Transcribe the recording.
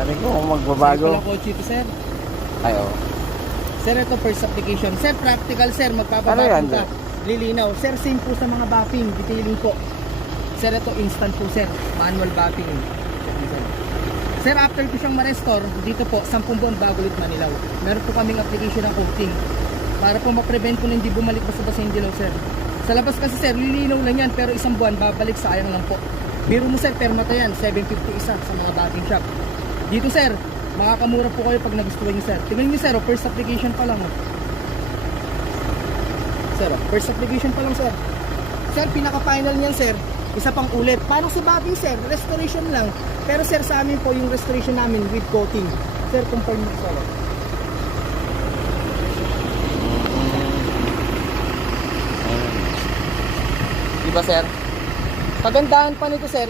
natin kung magbabago. Sir, kotse ito, sir. Ay, oo. Sir, ito first application. Sir, practical, sir. Ano yan, Magpapabago ka. sir? Lilinaw. Sir, same po sa mga bapping. Detailing po. Sir, ito instant po, sir. Manual bapping. Sir, after ko siyang ma-restore, dito po, 10 buwan bago ulit manilaw. Meron po kaming application ng coating. Para po ma-prevent po na hindi bumalik basta-basta yung dilaw, sir. Sa labas kasi, sir, lilinaw lang yan. Pero 1 buwan, babalik, sayang lang po. Biro mo, sir, permata yan. 750 isa sa mga bapping shop. Dito, sir, makakamura po kayo pag nagustuhan nyo, sir. Tingnan nyo, sir, first application pa lang. Sir, first application pa lang, sir. Sir, pinaka-final niyan, sir. Isa pang ulit. Paano sa bapping, sir? Restoration lang. Pero, sir, sa amin po, yung restoration namin with coating. Sir, confirm mo, sir. Diba, sir? Kagandahan pa nito, sir,